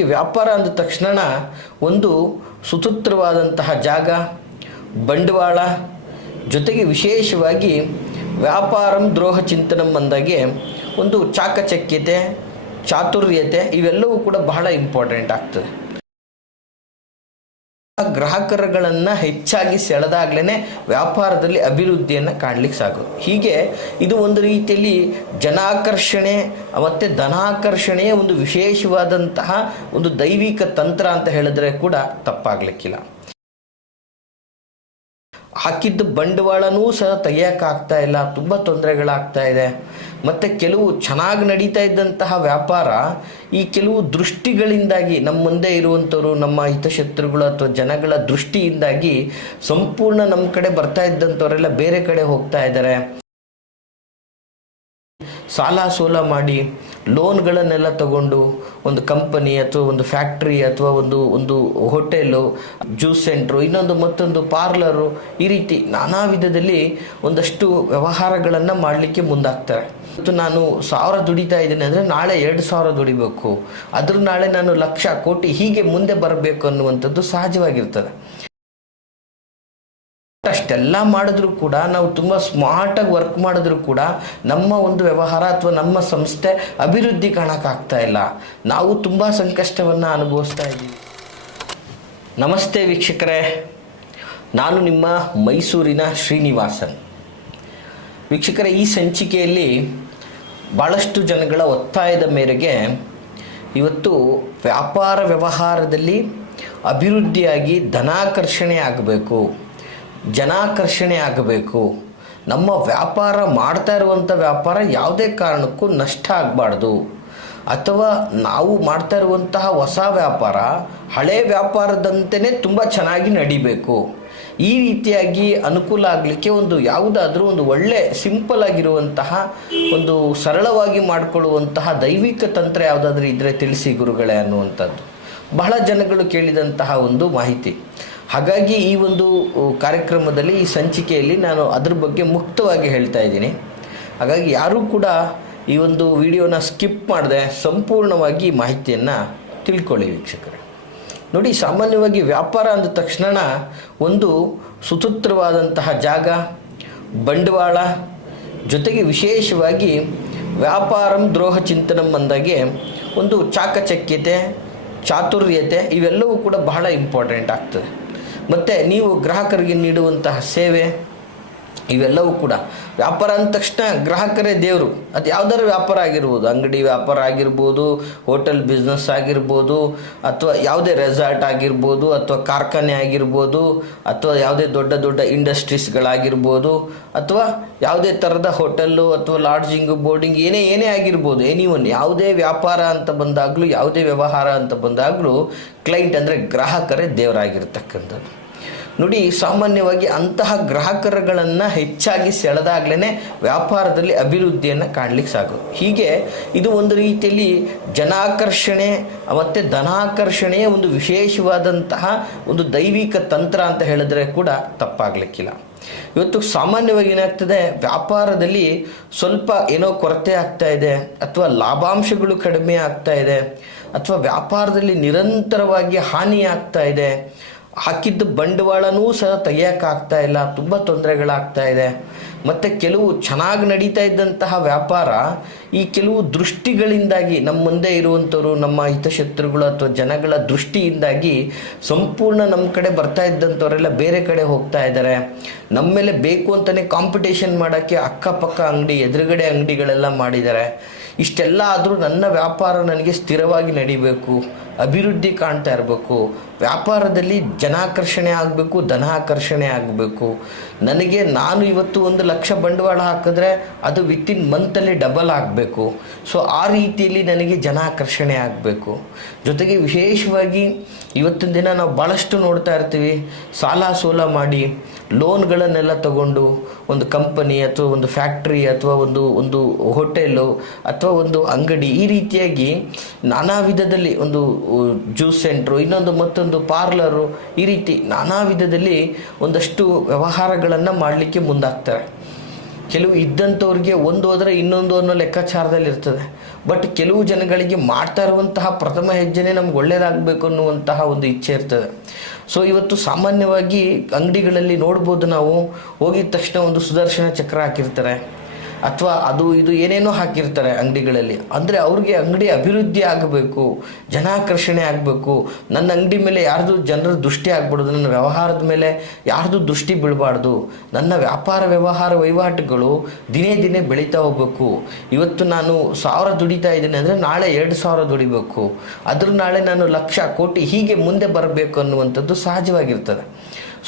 ಈ ವ್ಯಾಪಾರ ಅಂದ ತಕ್ಷಣ ಒಂದು ಸುಸೂತ್ರವಾದಂತಹ ಜಾಗ, ಬಂಡವಾಳ, ಜೊತೆಗೆ ವಿಶೇಷವಾಗಿ ವ್ಯಾಪಾರಂ ದ್ರೋಹ ಚಿಂತನಂ ಅಂದಾಗೆ ಒಂದು ಚಾಕಚಕ್ಯತೆ, ಚಾತುರ್ಯತೆ ಇವೆಲ್ಲವೂ ಕೂಡ ಬಹಳ ಇಂಪಾರ್ಟೆಂಟ್ ಆಗ್ತದೆ. ಗ್ರಾಹಕರುಗಳನ್ನು ಹೆಚ್ಚಾಗಿ ಸೆಳೆದಾಗ್ಲೇ ವ್ಯಾಪಾರದಲ್ಲಿ ಅಭಿವೃದ್ಧಿಯನ್ನು ಕಾಣಲಿಕ್ಕೆ ಸಾಗೋದು. ಹೀಗೆ ಇದು ಒಂದು ರೀತಿಯಲ್ಲಿ ಜನಾಕರ್ಷಣೆ ಮತ್ತು ಧನಾಕರ್ಷಣೆಯ ಒಂದು ವಿಶೇಷವಾದಂತಹ ಒಂದು ದೈವಿಕ ತಂತ್ರ ಅಂತ ಹೇಳಿದ್ರೆ ಕೂಡ ತಪ್ಪಾಗ್ಲಿಕ್ಕಿಲ್ಲ. ಹಾಕಿದ್ದ ಬಂಡವಾಳನೂ ಸಹ ತೆಗಿಯೋಕ್ಕಾಗ್ತಾ ಇಲ್ಲ, ತುಂಬ ತೊಂದರೆಗಳಾಗ್ತಾ ಇದೆ. ಮತ್ತು ಕೆಲವು ಚೆನ್ನಾಗಿ ನಡೀತಾ ಇದ್ದಂತಹ ವ್ಯಾಪಾರ ಈ ಕೆಲವು ದೃಷ್ಟಿಗಳಿಂದಾಗಿ ನಮ್ಮ ಮುಂದೆ ಇರುವಂಥವ್ರು, ನಮ್ಮ ಹಿತಶತ್ರುಗಳು ಅಥವಾ ಜನಗಳ ದೃಷ್ಟಿಯಿಂದಾಗಿ ಸಂಪೂರ್ಣ ನಮ್ಮ ಕಡೆ ಬರ್ತಾ ಇದ್ದಂಥವರೆಲ್ಲ ಬೇರೆ ಕಡೆ ಹೋಗ್ತಾ ಇದ್ದಾರೆ. ಸಾಲ ಸೋಲ ಮಾಡಿ ಲೋನ್ಗಳನ್ನೆಲ್ಲ ತಗೊಂಡು ಒಂದು ಕಂಪನಿ ಅಥವಾ ಒಂದು ಫ್ಯಾಕ್ಟ್ರಿ ಅಥವಾ ಒಂದು ಹೋಟೆಲು, ಜ್ಯೂಸ್ ಸೆಂಟ್ರು, ಇನ್ನೊಂದು ಮತ್ತೊಂದು ಪಾರ್ಲರು, ಈ ರೀತಿ ನಾನಾ ವಿಧದಲ್ಲಿ ಒಂದಷ್ಟು ವ್ಯವಹಾರಗಳನ್ನು ಮಾಡಲಿಕ್ಕೆ ಮುಂದಾಗ್ತಾರೆ. ಇವತ್ತು ನಾನು 1000 ದುಡಿತಾ ಇದ್ದೀನಿ ಅಂದರೆ ನಾಳೆ 2000 ದುಡಿಬೇಕು, ಅದ್ರ ನಾಳೆ ನಾನು ಲಕ್ಷ ಕೋಟಿ ಹೀಗೆ ಮುಂದೆ ಬರಬೇಕು ಅನ್ನುವಂಥದ್ದು ಸಹಜವಾಗಿರ್ತದೆ. ಅಷ್ಟೆಲ್ಲ ಮಾಡಿದ್ರೂ ಕೂಡ ನಾವು ತುಂಬ ಸ್ಮಾರ್ಟಾಗಿ ವರ್ಕ್ ಮಾಡಿದ್ರೂ ಕೂಡ ನಮ್ಮ ಒಂದು ವ್ಯವಹಾರ ಅಥವಾ ನಮ್ಮ ಸಂಸ್ಥೆ ಅಭಿವೃದ್ಧಿ ಕಾಣೋಕ್ಕಾಗ್ತಾ ಇಲ್ಲ. ನಾವು ತುಂಬ ಸಂಕಷ್ಟವನ್ನು ಅನುಭವಿಸ್ತಾ ಇದ್ದೀವಿ. ನಮಸ್ತೆ ವೀಕ್ಷಕರೇ, ನಾನು ನಿಮ್ಮ ಮೈಸೂರಿನ ಶ್ರೀನಿವಾಸನ್. ವೀಕ್ಷಕರೇ, ಈ ಸಂಚಿಕೆಯಲ್ಲಿ ಭಾಳಷ್ಟು ಜನಗಳ ಒತ್ತಾಯದ ಮೇರೆಗೆ ಇವತ್ತು ವ್ಯಾಪಾರ ವ್ಯವಹಾರದಲ್ಲಿ ಅಭಿವೃದ್ಧಿಯಾಗಿ ಧನಾಕರ್ಷಣೆ ಆಗಬೇಕು, ಜನಾಕರ್ಷಣೆ ಆಗಬೇಕು, ನಮ್ಮ ವ್ಯಾಪಾರ ಮಾಡ್ತಾ ಇರುವಂಥ ವ್ಯಾಪಾರ ಯಾವುದೇ ಕಾರಣಕ್ಕೂ ನಷ್ಟ ಆಗಬಾರ್ದು, ಅಥವಾ ನಾವು ಮಾಡ್ತಾ ಇರುವಂತಹ ಹೊಸ ವ್ಯಾಪಾರ ಹಳೆ ವ್ಯಾಪಾರದಂತೆಯೇ ತುಂಬ ಚೆನ್ನಾಗಿ ನಡಿಬೇಕು. ಈ ರೀತಿಯಾಗಿ ಅನುಕೂಲ ಆಗಲಿಕ್ಕೆ ಯಾವುದಾದ್ರೂ ಒಂದು ಒಳ್ಳೆ ಸಿಂಪಲ್ ಆಗಿರುವಂತಹ ಒಂದು ಸರಳವಾಗಿ ಮಾಡಿಕೊಳ್ಳುವಂತಹ ದೈವಿಕ ತಂತ್ರ ಯಾವುದಾದ್ರೂ ಇದ್ದರೆ ತಿಳಿಸಿ ಗುರುಗಳೇ ಅನ್ನುವಂಥದ್ದು ಬಹಳ ಜನಗಳು ಕೇಳಿದಂತಹ ಒಂದು ಮಾಹಿತಿ. ಹಾಗಾಗಿ ಈ ಒಂದು ಕಾರ್ಯಕ್ರಮದಲ್ಲಿ, ಈ ಸಂಚಿಕೆಯಲ್ಲಿ ನಾನು ಅದ್ರ ಬಗ್ಗೆ ಮುಕ್ತವಾಗಿ ಹೇಳ್ತಾ ಇದ್ದೀನಿ. ಹಾಗಾಗಿ ಯಾರೂ ಕೂಡ ಈ ಒಂದು ವಿಡಿಯೋನ ಸ್ಕಿಪ್ ಮಾಡದೆ ಸಂಪೂರ್ಣವಾಗಿ ಮಾಹಿತಿಯನ್ನು ತಿಳ್ಕೊಳ್ಳಿ ವೀಕ್ಷಕರೇ. ನೋಡಿ, ಸಾಮಾನ್ಯವಾಗಿ ವ್ಯಾಪಾರ ಅಂದ ತಕ್ಷಣ ಒಂದು ಸುಸೂತ್ರವಾದಂತಹ ಜಾಗ, ಬಂಡವಾಳ, ಜೊತೆಗೆ ವಿಶೇಷವಾಗಿ ವ್ಯಾಪಾರಂ ದ್ರೋಹ ಚಿಂತನಂ ಅಂದಾಗೆ ಒಂದು ಚಾಕಚಕ್ಯತೆ, ಚಾತುರ್ಯತೆ ಇವೆಲ್ಲವೂ ಕೂಡ ಬಹಳ ಇಂಪಾರ್ಟೆಂಟ್ ಆಗ್ತದೆ. ಮತ್ತು ನೀವು ಗ್ರಾಹಕರಿಗೆ ನೀಡುವಂತಹ ಸೇವೆ ಇವೆಲ್ಲವೂ ಕೂಡ ವ್ಯಾಪಾರ ಅಂದ ತಕ್ಷಣ ಗ್ರಾಹಕರೇ ದೇವರು. ಅದು ಯಾವುದಾದ್ರು ವ್ಯಾಪಾರ ಆಗಿರ್ಬೋದು, ಅಂಗಡಿ ವ್ಯಾಪಾರ ಆಗಿರ್ಬೋದು, ಹೋಟೆಲ್ ಬಿಸ್ನೆಸ್ ಆಗಿರ್ಬೋದು, ಅಥವಾ ಯಾವುದೇ ರೆಸಾರ್ಟ್ ಆಗಿರ್ಬೋದು, ಅಥವಾ ಕಾರ್ಖಾನೆ ಆಗಿರ್ಬೋದು, ಅಥವಾ ಯಾವುದೇ ದೊಡ್ಡ ದೊಡ್ಡ ಇಂಡಸ್ಟ್ರೀಸ್ಗಳಾಗಿರ್ಬೋದು, ಅಥವಾ ಯಾವುದೇ ಥರದ ಹೋಟೆಲ್ಲು ಅಥವಾ ಲಾಡ್ಜಿಂಗು, ಬೋರ್ಡಿಂಗ್, ಏನೇ ಆಗಿರ್ಬೋದು, ಎನಿವನ್ ಯಾವುದೇ ವ್ಯಾಪಾರ ಅಂತ ಬಂದಾಗಲೂ, ಯಾವುದೇ ವ್ಯವಹಾರ ಅಂತ ಬಂದಾಗಲೂ ಕ್ಲೈಂಟ್ ಅಂದರೆ ಗ್ರಾಹಕರೇ ದೇವರಾಗಿರ್ತಕ್ಕಂಥದ್ದು. ನೋಡಿ, ಸಾಮಾನ್ಯವಾಗಿ ಅಂತಹ ಗ್ರಾಹಕರುಗಳನ್ನು ಹೆಚ್ಚಾಗಿ ಸೆಳೆದಾಗ್ಲೇ ವ್ಯಾಪಾರದಲ್ಲಿ ಅಭಿವೃದ್ಧಿಯನ್ನು ಕಾಣಲಿಕ್ಕೆ ಸಾಗೋದು. ಹೀಗೆ ಇದು ಒಂದು ರೀತಿಯಲ್ಲಿ ಜನಾಕರ್ಷಣೆ ಮತ್ತು ಧನಾಕರ್ಷಣೆಯ ಒಂದು ವಿಶೇಷವಾದಂತಹ ಒಂದು ದೈವಿಕ ತಂತ್ರ ಅಂತ ಹೇಳಿದ್ರೆ ಕೂಡ ತಪ್ಪಾಗಲಿಕ್ಕಿಲ್ಲ. ಇವತ್ತು ಸಾಮಾನ್ಯವಾಗಿ ಏನಾಗ್ತದೆ, ವ್ಯಾಪಾರದಲ್ಲಿ ಸ್ವಲ್ಪ ಏನೋ ಕೊರತೆ ಆಗ್ತಾ ಇದೆ, ಅಥವಾ ಲಾಭಾಂಶಗಳು ಕಡಿಮೆ ಆಗ್ತಾ ಇದೆ, ಅಥವಾ ವ್ಯಾಪಾರದಲ್ಲಿ ನಿರಂತರವಾಗಿ ಹಾನಿ ಆಗ್ತಾ ಇದೆ, ಹಾಕಿದ್ದ ಬಂಡವಾಳನೂ ಸಹ ತೆಗಿಯೋಕ್ಕಾಗ್ತಾ ಇಲ್ಲ, ತುಂಬ ತೊಂದರೆಗಳಾಗ್ತಾ ಇದೆ. ಮತ್ತು ಕೆಲವು ಚೆನ್ನಾಗಿ ನಡೀತಾ ಇದ್ದಂತಹ ವ್ಯಾಪಾರ ಈ ಕೆಲವು ದೃಷ್ಟಿಗಳಿಂದಾಗಿ ನಮ್ಮ ಮುಂದೆ ಇರುವಂಥವ್ರು, ನಮ್ಮ ಹಿತಶತ್ರುಗಳು ಅಥವಾ ಜನಗಳ ದೃಷ್ಟಿಯಿಂದಾಗಿ ಸಂಪೂರ್ಣ ನಮ್ಮ ಕಡೆ ಬರ್ತಾ ಇದ್ದಂಥವರೆಲ್ಲ ಬೇರೆ ಕಡೆ ಹೋಗ್ತಾ ಇದ್ದಾರೆ. ನಮ್ಮ ಮೇಲೆ ಬೇಕು ಅಂತಲೇ ಕಾಂಪಿಟೇಷನ್ ಮಾಡೋಕ್ಕೆ ಅಕ್ಕಪಕ್ಕ ಅಂಗಡಿ, ಎದುರುಗಡೆ ಅಂಗಡಿಗಳೆಲ್ಲ ಮಾಡಿದ್ದಾರೆ. ಇಷ್ಟೆಲ್ಲ ಆದರೂ ನನ್ನ ವ್ಯಾಪಾರ ನನಗೆ ಸ್ಥಿರವಾಗಿ ನಡಿಬೇಕು, ಅಭಿವೃದ್ಧಿ ಕಾಣ್ತಾ ಇರಬೇಕು, ವ್ಯಾಪಾರದಲ್ಲಿ ಜನಾಕರ್ಷಣೆ ಆಗಬೇಕು, ಧನಾಕರ್ಷಣೆ ಆಗಬೇಕು. ನಾನು ಇವತ್ತು 1 ಲಕ್ಷ ಬಂಡವಾಳ ಹಾಕಿದ್ರೆ ಅದು ವಿತಿನ್ ಮಂತಲ್ಲಿ ಡಬಲ್ ಆಗಬೇಕು. ಸೊ ಆ ರೀತಿಯಲ್ಲಿ ನನಗೆ ಜನಾಕರ್ಷಣೆ ಆಗಬೇಕು. ಜೊತೆಗೆ ವಿಶೇಷವಾಗಿ ಇವತ್ತಿನ ದಿನ ನಾವು ಭಾಳಷ್ಟು ನೋಡ್ತಾ ಇರ್ತೀವಿ, ಸಾಲ ಸೋಲ ಮಾಡಿ ಲೋನ್ಗಳನ್ನೆಲ್ಲ ತಗೊಂಡು ಒಂದು ಕಂಪನಿ ಅಥವಾ ಒಂದು ಫ್ಯಾಕ್ಟ್ರಿ ಅಥವಾ ಒಂದು ಹೋಟೆಲು ಅಥವಾ ಒಂದು ಅಂಗಡಿ, ಈ ರೀತಿಯಾಗಿ ನಾನಾ ವಿಧದಲ್ಲಿ ಒಂದು ಜ್ಯೂಸ್ ಸೆಂಟ್ರು, ಇನ್ನೊಂದು ಮತ್ತೊಂದು ಪಾರ್ಲರು, ಈ ರೀತಿ ನಾನಾ ವಿಧದಲ್ಲಿ ಒಂದಷ್ಟು ವ್ಯವಹಾರಗಳನ್ನು ಮಾಡಲಿಕ್ಕೆ ಮುಂದಾಗ್ತಾರೆ. ಕೆಲವು ಇದ್ದಂಥವ್ರಿಗೆ ಒಂದು ಹೋದರೆ ಇನ್ನೊಂದು ಅನ್ನೋ ಲೆಕ್ಕಾಚಾರದಲ್ಲಿ ಇರ್ತದೆ. ಬಟ್ ಕೆಲವು ಜನಗಳಿಗೆ ಮಾಡ್ತಾ ಇರುವಂತಹ ಪ್ರಥಮ ಹೆಜ್ಜೆನೇ ನಮ್ಗೆ ಒಳ್ಳೇದಾಗಬೇಕು ಅನ್ನುವಂತಹ ಒಂದು ಇಚ್ಛೆ ಇರ್ತದೆ. ಸೊ ಇವತ್ತು ಸಾಮಾನ್ಯವಾಗಿ ಅಂಗಡಿಗಳಲ್ಲಿ ನೋಡ್ಬೋದು, ನಾವು ಹೋಗಿದ ತಕ್ಷಣ ಒಂದು ಸುದರ್ಶನ ಚಕ್ರ ಹಾಕಿರ್ತಾರೆ, ಅಥವಾ ಅದು ಇದು ಏನೇನೋ ಹಾಕಿರ್ತಾರೆ ಅಂಗಡಿಗಳಲ್ಲಿ. ಅಂದರೆ ಅವ್ರಿಗೆ ಅಂಗಡಿ ಅಭಿವೃದ್ಧಿ ಆಗಬೇಕು, ಜನಾಕರ್ಷಣೆ ಆಗಬೇಕು, ನನ್ನ ಅಂಗಡಿ ಮೇಲೆ ಯಾರ್ದು ಜನರ ದೃಷ್ಟಿ ಆಗ್ಬಾರ್ದು, ನನ್ನ ವ್ಯವಹಾರದ ಮೇಲೆ ಯಾರ್ದು ದೃಷ್ಟಿ ಬೀಳಬಾರ್ದು, ನನ್ನ ವ್ಯಾಪಾರ ವಹಿವಾಟುಗಳು ದಿನೇ ದಿನೇ ಬೆಳೀತಾ ಹೋಗ್ಬೇಕು. ಇವತ್ತು ನಾನು 1000 ದುಡಿತಾ ಇದ್ದೀನಿ ಅಂದರೆ ನಾಳೆ 2000 ದುಡಿಬೇಕು, ಅದ್ರ ನಾಳೆ ನಾನು ಲಕ್ಷ ಕೋಟಿ ಹೀಗೆ ಮುಂದೆ ಬರಬೇಕು ಅನ್ನುವಂಥದ್ದು ಸಹಜವಾಗಿರ್ತದೆ.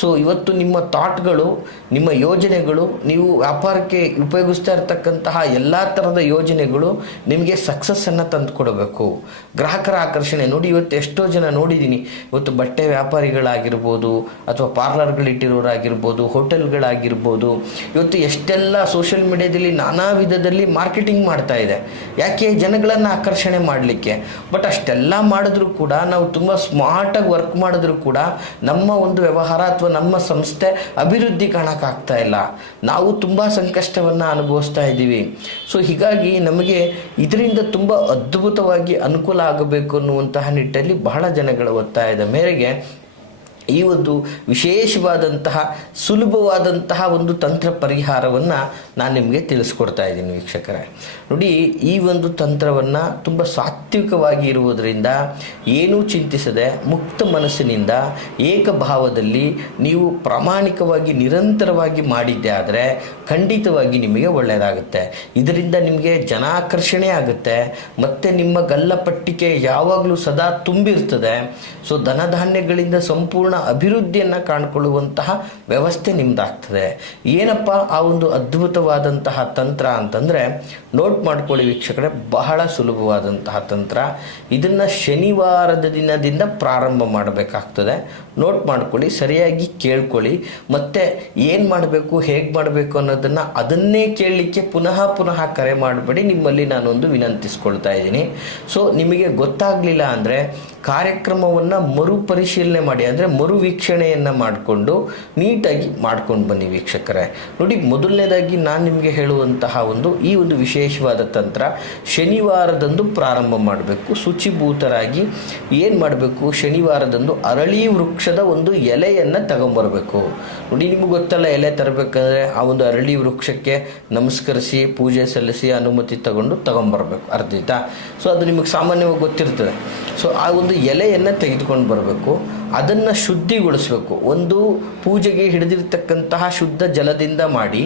ಸೊ ಇವತ್ತು ನಿಮ್ಮ ಥಾಟ್ಗಳು, ನಿಮ್ಮ ಯೋಜನೆಗಳು, ನೀವು ವ್ಯಾಪಾರಕ್ಕೆ ಉಪಯೋಗಿಸ್ತಾ ಇರತಕ್ಕಂತಹ ಎಲ್ಲ ಥರದ ಯೋಜನೆಗಳು ನಿಮಗೆ ಸಕ್ಸಸ್ಸನ್ನು ತಂದು ಕೊಡಬೇಕು. ಗ್ರಾಹಕರ ಆಕರ್ಷಣೆ ನೋಡಿ, ಇವತ್ತು ಎಷ್ಟೋ ಜನ ನೋಡಿದ್ದೀನಿ, ಇವತ್ತು ಬಟ್ಟೆ ವ್ಯಾಪಾರಿಗಳಾಗಿರ್ಬೋದು, ಅಥವಾ ಪಾರ್ಲರ್ಗಳಿಟ್ಟಿರೋರಾಗಿರ್ಬೋದು, ಹೋಟೆಲ್ಗಳಾಗಿರ್ಬೋದು, ಇವತ್ತು ಎಷ್ಟೆಲ್ಲ ಸೋಷಿಯಲ್ ಮೀಡಿಯಾದಲ್ಲಿ ನಾನಾ ವಿಧದಲ್ಲಿ ಮಾರ್ಕೆಟಿಂಗ್ ಮಾಡ್ತಾ ಇದೆ. ಯಾಕೆ? ಜನಗಳನ್ನು ಆಕರ್ಷಣೆ ಮಾಡಲಿಕ್ಕೆ. ಬಟ್ ಅಷ್ಟೆಲ್ಲ ಮಾಡಿದ್ರೂ ಕೂಡ, ನಾವು ತುಂಬ ಸ್ಮಾರ್ಟಾಗಿ ವರ್ಕ್ ಮಾಡಿದ್ರೂ ಕೂಡ ನಮ್ಮ ಒಂದು ವ್ಯವಹಾರ ಅಥವಾ ನಮ್ಮ ಸಂಸ್ಥೆ ಅಭಿವೃದ್ಧಿ ಕಾಣಕ್ಕಾಗ್ತಾ ಇಲ್ಲ. ನಾವು ತುಂಬ ಸಂಕಷ್ಟವನ್ನು ಅನುಭವಿಸ್ತಾ ಇದ್ದೀವಿ. ಸೊ ಹೀಗಾಗಿ ನಮಗೆ ಇದರಿಂದ ತುಂಬ ಅದ್ಭುತವಾಗಿ ಅನುಕೂಲ ಆಗಬೇಕು ಅನ್ನುವಂತಹ ನಿಟ್ಟಲ್ಲಿ ಬಹಳ ಜನಗಳ ಒತ್ತಾಯದ ಮೇರೆಗೆ ಈ ಒಂದು ವಿಶೇಷವಾದಂತಹ ಸುಲಭವಾದಂತಹ ಒಂದು ತಂತ್ರ ಪರಿಹಾರವನ್ನು ನಾನು ನಿಮಗೆ ತಿಳಿಸ್ಕೊಡ್ತಾ ಇದ್ದೀನಿ ವೀಕ್ಷಕರೇ. ನೋಡಿ, ಈ ಒಂದು ತಂತ್ರವನ್ನು ತುಂಬ ಸಾತ್ವಿಕವಾಗಿ ಇರುವುದರಿಂದ, ಏನೂ ಚಿಂತಿಸದೆ ಮುಕ್ತ ಮನಸ್ಸಿನಿಂದ ಏಕಭಾವದಲ್ಲಿ ನೀವು ಪ್ರಾಮಾಣಿಕವಾಗಿ ನಿರಂತರವಾಗಿ ಮಾಡಿದ್ದೆ ಆದರೆ ಖಂಡಿತವಾಗಿ ನಿಮಗೆ ಒಳ್ಳೆಯದಾಗುತ್ತೆ. ಇದರಿಂದ ನಿಮಗೆ ಜನಾಕರ್ಷಣೆ ಆಗುತ್ತೆ, ಮತ್ತು ನಿಮ್ಮ ಗಲ್ಲಪಟ್ಟಿಗೆ ಯಾವಾಗಲೂ ಸದಾ ತುಂಬಿರ್ತದೆ. ಸೊ ಧನಧಾನ್ಯಗಳಿಂದ ಸಂಪೂರ್ಣ ಅಭಿವೃದ್ಧಿಯನ್ನು ಕಾಣ್ಕೊಳ್ಳುವಂತಹ ವ್ಯವಸ್ಥೆ ನಿಮ್ದಾಗ್ತದೆ. ಏನಪ್ಪ ಆ ಒಂದು ಅದ್ಭುತವಾದಂತಹ ತಂತ್ರ ಅಂತಂದರೆ, ನೋಟ್ ಮಾಡ್ಕೊಳ್ಳಿ ವೀಕ್ಷಕರೇ, ಬಹಳ ಸುಲಭವಾದಂತಹ ತಂತ್ರ. ಇದನ್ನು ಶನಿವಾರದ ದಿನದಿಂದ ಪ್ರಾರಂಭ ಮಾಡಬೇಕಾಗ್ತದೆ. ನೋಟ್ ಮಾಡ್ಕೊಳ್ಳಿ, ಸರಿಯಾಗಿ ಕೇಳ್ಕೊಳ್ಳಿ, ಮತ್ತು ಏನು ಮಾಡಬೇಕು, ಹೇಗೆ ಮಾಡಬೇಕು ಅನ್ನೋದನ್ನು ಅದನ್ನೇ ಕೇಳಲಿಕ್ಕೆ ಪುನಃ ಕರೆ ಮಾಡಬೇಡಿ. ನಿಮ್ಮಲ್ಲಿ ನಾನೊಂದು ವಿನಂತಿಸ್ಕೊಳ್ತಾ ಇದ್ದೀನಿ. ಸೊ ನಿಮಗೆ ಗೊತ್ತಾಗಲಿಲ್ಲ ಅಂದರೆ ಕಾರ್ಯಕ್ರಮವನ್ನು ಮರುಪರಿಶೀಲನೆ ಮಾಡಿ, ಅಂದರೆ ಮರು ವೀಕ್ಷಣೆಯನ್ನು ಮಾಡಿಕೊಂಡು ನೀಟಾಗಿ ಮಾಡ್ಕೊಂಡು ಬನ್ನಿ ವೀಕ್ಷಕರೇ. ನೋಡಿ, ಮೊದಲನೇದಾಗಿ ನಾನು ನಿಮಗೆ ಹೇಳುವಂತಹ ಈ ಒಂದು ವಿಶೇಷವಾದ ತಂತ್ರ, ಶನಿವಾರದಂದು ಪ್ರಾರಂಭ ಮಾಡಬೇಕು. ಶುಚಿಭೂತರಾಗಿ ಏನು ಮಾಡಬೇಕು, ಶನಿವಾರದಂದು ಅರಳಿ ವೃಕ್ಷದ ಒಂದು ಎಲೆಯನ್ನು ತಗೊಂಬರಬೇಕು. ನೋಡಿ, ನಿಮಗೆ ಗೊತ್ತಲ್ಲ, ಎಲೆ ತರಬೇಕಾದ್ರೆ ಆ ಒಂದು ಅರಳಿ ವೃಕ್ಷಕ್ಕೆ ನಮಸ್ಕರಿಸಿ ಪೂಜೆ ಸಲ್ಲಿಸಿ ಅನುಮತಿ ತಗೊಂಬರ್ಬೇಕು, ಅರ್ಥ ಆಯ್ತಾ? ಸೊ ಅದು ನಿಮಗೆ ಸಾಮಾನ್ಯವಾಗಿ ಗೊತ್ತಿರ್ತದೆ. ಸೊ ಆ ಒಂದು ಎಲೆಯನ್ನು ತೆಗೆದುಕೊಂಡು ಬರಬೇಕು, ಅದನ್ನು ಶುದ್ಧಿಗೊಳಿಸಬೇಕು. ಒಂದು ಪೂಜೆಗೆ ಹಿಡಿದಿರ್ತಕ್ಕಂತಹ ಶುದ್ಧ ಜಲದಿಂದ ಮಾಡಿ,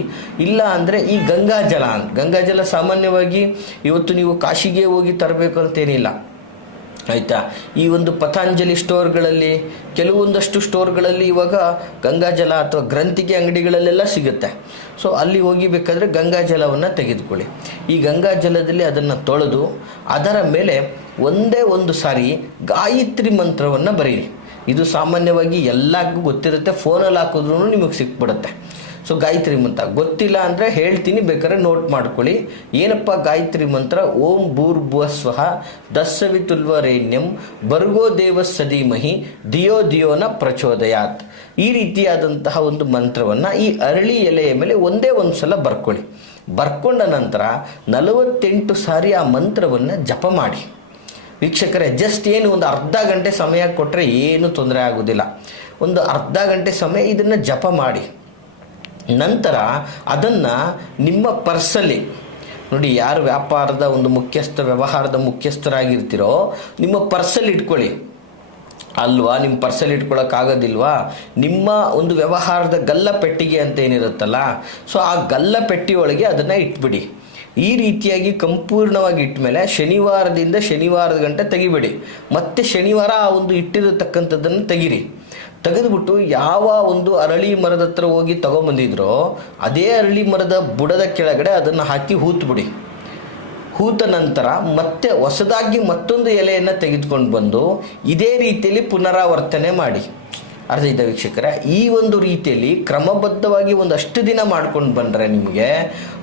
ಇಲ್ಲ ಅಂದರೆ ಈ ಗಂಗಾಜಲ ಸಾಮಾನ್ಯವಾಗಿ ಇವತ್ತು ನೀವು ಕಾಶಿಗೆ ಹೋಗಿ ತರಬೇಕು ಅಂತೇನಿಲ್ಲ, ಆಯಿತಾ? ಈ ಒಂದು ಪತಂಜಲಿ ಸ್ಟೋರ್ಗಳಲ್ಲಿ, ಕೆಲವೊಂದಷ್ಟು ಸ್ಟೋರ್ಗಳಲ್ಲಿ ಇವಾಗ ಗಂಗಾಜಲ ಅಥವಾ ಗ್ರಂಥಿಗೆ ಅಂಗಡಿಗಳಲ್ಲೆಲ್ಲ ಸಿಗುತ್ತೆ. ಸೊ ಅಲ್ಲಿ ಹೋಗಿ ಬೇಕಾದರೆ ಗಂಗಾಜಲವನ್ನು ತೆಗೆದುಕೊಳ್ಳಿ. ಈ ಗಂಗಾಜಲದಲ್ಲಿ ಅದನ್ನು ತೊಳೆದು ಅದರ ಮೇಲೆ ಒಂದೇ ಒಂದು ಸಾರಿ ಗಾಯತ್ರಿ ಮಂತ್ರವನ್ನು ಬರೀರಿ. ಇದು ಸಾಮಾನ್ಯವಾಗಿ ಎಲ್ಲರಿಗೂ ಗೊತ್ತಿರುತ್ತೆ, ಫೋನಲ್ಲಿ ಹಾಕಿದ್ರೂ ನಿಮಗೆ ಸಿಕ್ಬಿಡುತ್ತೆ. ಸೊ ಗಾಯತ್ರಿ ಮಂತ್ರ ಗೊತ್ತಿಲ್ಲ ಅಂದರೆ ಹೇಳ್ತೀನಿ, ಬೇಕಾದ್ರೆ ನೋಟ್ ಮಾಡ್ಕೊಳ್ಳಿ. ಏನಪ್ಪ ಗಾಯತ್ರಿ ಮಂತ್ರ? ಓಂ ಭೂರ್ಭುವಸ್ವಃ ದಸ್ಸವಿತುಲ್ವರೇಣ್ಯಂ ಭರ್ಗೋ ದೇವಸ್ಯ ಧೀಮಹಿ ಧಿಯೋನ ಪ್ರಚೋದಯಾತ್. ಈ ರೀತಿಯಾದಂತಹ ಒಂದು ಮಂತ್ರವನ್ನು ಈ ಅರಳಿ ಎಲೆಯ ಮೇಲೆ ಒಂದೇ ಒಂದು ಸಲ ಬರ್ಕೊಳ್ಳಿ. ಬರ್ಕೊಂಡ ನಂತರ 48 ಸಾರಿ ಆ ಮಂತ್ರವನ್ನು ಜಪ ಮಾಡಿ ವೀಕ್ಷಕರೇ. ಜಸ್ಟ್ ಏನು ಒಂದು ಅರ್ಧ ಗಂಟೆ ಸಮಯ ಕೊಟ್ಟರೆ ಏನು ತೊಂದರೆ ಆಗೋದಿಲ್ಲ. ಒಂದು ಅರ್ಧ ಗಂಟೆ ಸಮಯ ಇದನ್ನು ಜಪ ಮಾಡಿ, ನಂತರ ಅದನ್ನು ನಿಮ್ಮ ಪರ್ಸಲ್ಲಿ ನೋಡಿ, ಯಾರು ವ್ಯಾಪಾರದ ಒಂದು ವ್ಯವಹಾರದ ಮುಖ್ಯಸ್ಥರಾಗಿರ್ತೀರೋ ನಿಮ್ಮ ಪರ್ಸಲ್ಲಿ ಇಟ್ಕೊಳ್ಳಿ ಅಲ್ವಾ. ನಿಮ್ಮ ಪರ್ಸಲ್ಲಿ ಇಟ್ಕೊಳ್ಳೋಕ್ಕಾಗೋದಿಲ್ವಾ? ನಿಮ್ಮ ಒಂದು ವ್ಯವಹಾರದ ಗಲ್ಲ ಪೆಟ್ಟಿಗೆ ಅಂತ ಏನಿರುತ್ತಲ್ಲ, ಸೊ ಆ ಗಲ್ಲ ಪೆಟ್ಟಿ ಒಳಗೆ ಅದನ್ನು ಇಟ್ಬಿಡಿ. ಈ ರೀತಿಯಾಗಿ ಸಂಪೂರ್ಣವಾಗಿ ಇಟ್ಟ ಮೇಲೆ ಶನಿವಾರದ ಗಂಟೆ ತೆಗಿಬೇಡಿ. ಮತ್ತೆ ಶನಿವಾರ ಆ ಒಂದು ಇಟ್ಟಿರತಕ್ಕಂಥದ್ದನ್ನು ತೆಗೆದುಬಿಟ್ಟು ಯಾವ ಒಂದು ಅರಳಿ ಮರದ ಹತ್ರ ಹೋಗಿ ತಗೊಂಬಂದಿದ್ರೋ ಅದೇ ಅರಳಿ ಮರದ ಬುಡದ ಕೆಳಗಡೆ ಅದನ್ನು ಹಾಕಿ ಹೂತ್ಬಿಡಿ. ಹೂತ ನಂತರ ಮತ್ತೆ ಹೊಸದಾಗಿ ಮತ್ತೊಂದು ಎಲೆಯನ್ನು ತೆಗೆದುಕೊಂಡು ಬಂದು ಇದೇ ರೀತಿಯಲ್ಲಿ ಪುನರಾವರ್ತನೆ ಮಾಡಿ. ಅರ್ಥ ಆಯ್ತಾ ವೀಕ್ಷಕರೇ? ಈ ಒಂದು ರೀತಿಯಲ್ಲಿ ಕ್ರಮಬದ್ಧವಾಗಿ ಒಂದಷ್ಟು ದಿನ ಮಾಡ್ಕೊಂಡು ಬಂದರೆ ನಿಮಗೆ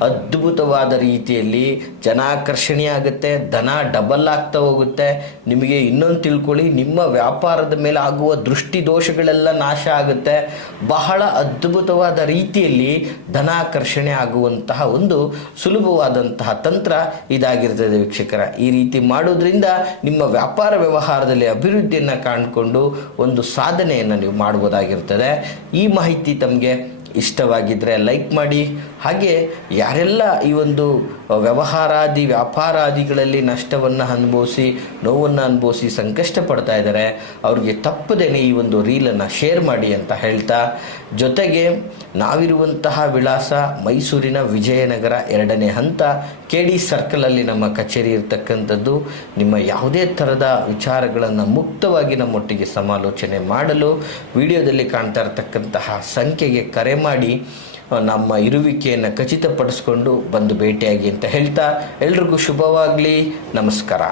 ಅದ್ಭುತವಾದ ರೀತಿಯಲ್ಲಿ ಜನಾಕರ್ಷಣೆ ಆಗುತ್ತೆ, ಧನ ಡಬಲ್ ಆಗ್ತಾ ಹೋಗುತ್ತೆ. ನಿಮಗೆ ಇನ್ನೊಂದು ತಿಳ್ಕೊಳ್ಳಿ, ನಿಮ್ಮ ವ್ಯಾಪಾರದ ಮೇಲೆ ಆಗುವ ದೃಷ್ಟಿ ದೋಷಗಳೆಲ್ಲ ನಾಶ ಆಗುತ್ತೆ. ಬಹಳ ಅದ್ಭುತವಾದ ರೀತಿಯಲ್ಲಿ ಧನಾಕರ್ಷಣೆ ಆಗುವಂತಹ ಒಂದು ಸುಲಭವಾದಂತಹ ತಂತ್ರ ಇದಾಗಿರ್ತದೆ ವೀಕ್ಷಕರ. ಈ ರೀತಿ ಮಾಡೋದ್ರಿಂದ ನಿಮ್ಮ ವ್ಯಾಪಾರ ವ್ಯವಹಾರದಲ್ಲಿ ಅಭಿವೃದ್ಧಿಯನ್ನು ಕಾಣಿಕೊಂಡು ಒಂದು ಸಾಧನೆಯನ್ನು ನೀವು ಮಾಡ್ಬೋದಾಗಿರ್ತದೆ. ಈ ಮಾಹಿತಿ ತಮಗೆ ಇಷ್ಟವಾಗಿದ್ದರೆ ಲೈಕ್ ಮಾಡಿ. ಹಾಗೆ ಯಾರೆಲ್ಲ ಈ ಒಂದು ವ್ಯಾಪಾರಾದಿಗಳಲ್ಲಿ ನಷ್ಟವನ್ನು ಅನುಭವಿಸಿ, ನೋವನ್ನು ಅನುಭವಿಸಿ ಸಂಕಷ್ಟ ಪಡ್ತಾ ಇದ್ದಾರೆ, ಅವ್ರಿಗೆ ತಪ್ಪದೇನೆ ಈ ಒಂದು ರೀಲನ್ನು ಶೇರ್ ಮಾಡಿ ಅಂತ ಹೇಳ್ತಾ, ಜೊತೆಗೆ ನಾವಿರುವಂತಹ ವಿಳಾಸ ಮೈಸೂರಿನ ವಿಜಯನಗರ 2ನೇ ಹಂತ KD ಸರ್ಕಲಲ್ಲಿ ನಮ್ಮ ಕಚೇರಿ ಇರತಕ್ಕಂಥದ್ದು. ನಿಮ್ಮ ಯಾವುದೇ ಥರದ ವಿಚಾರಗಳನ್ನು ಮುಕ್ತವಾಗಿ ನಮ್ಮೊಟ್ಟಿಗೆ ಸಮಾಲೋಚನೆ ಮಾಡಲು ವಿಡಿಯೋದಲ್ಲಿ ಕಾಣ್ತಾ ಇರತಕ್ಕಂತಹ ಸಂಖ್ಯೆಗೆ ಕರೆ ಮಾಡಿ ನಮ್ಮ ಇರುವಿಕೆಯನ್ನು ಖಚಿತಪಡಿಸ್ಕೊಂಡು ಬಂದು ಭೇಟಿಯಾಗಿ ಅಂತ ಹೇಳ್ತಾ, ಎಲ್ರಿಗೂ ಶುಭವಾಗಲಿ. ನಮಸ್ಕಾರ.